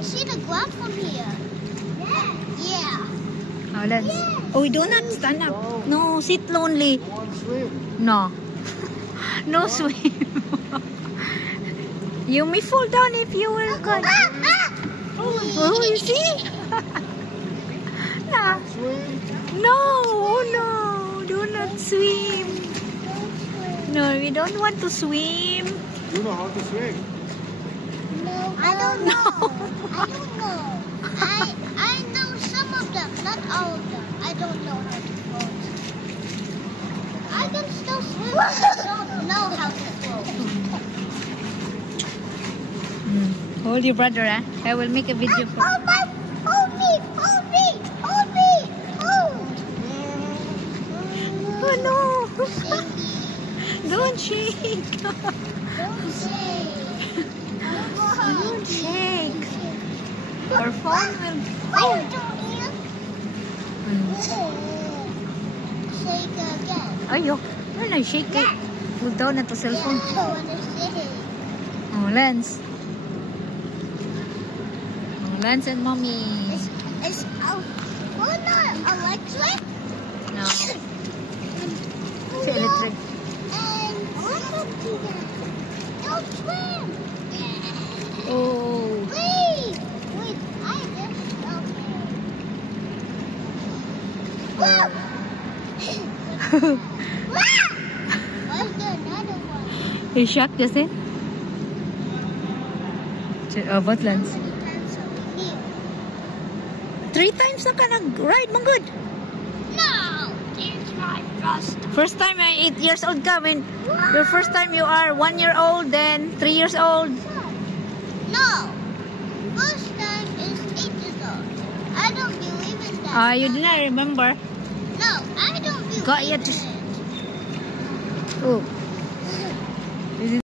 can see the ground from here. Yeah. Oh, let's. Oh, do not stand up. No, sit lonely. You want to swim? No. No swim. You may fall down if you will go. Oh, you see? Nah. Swim? No, no. Do not swim. No, we don't want to swim. You know how to swim? No, I don't know. I don't know. I know some of them, not all of them. I don't know how to float. I can still swim, but I don't know how to float. Hold your brother, eh? I will make a video for Hold me! Hold me! Hold me! Hold me! Hold! Oh no! Shaky. Don't shake! Don't shake. Don't shake! Our phone will... Oh, don't you? Mm. Shake again. Ayok! Ano na, shake it. Pull down na to cellphone. I don't want to shake. Oh, Lance. Oh, Lance and Mommy. It's not electric. No. It's electric. And don't swim. Oh. Wait, I just fell there. Whoa! Where's the another one? You shocked, Justin? What, Lance? That's over here. 3 times na ka nag-ride, mong good. No, it's my first. First time, 8 years old ka. When your first time you are 1 year old, then 3 years old. No, first time is 8 years old. I don't believe in that. You do not remember. No, I don't believe Got you in to... it. Oh.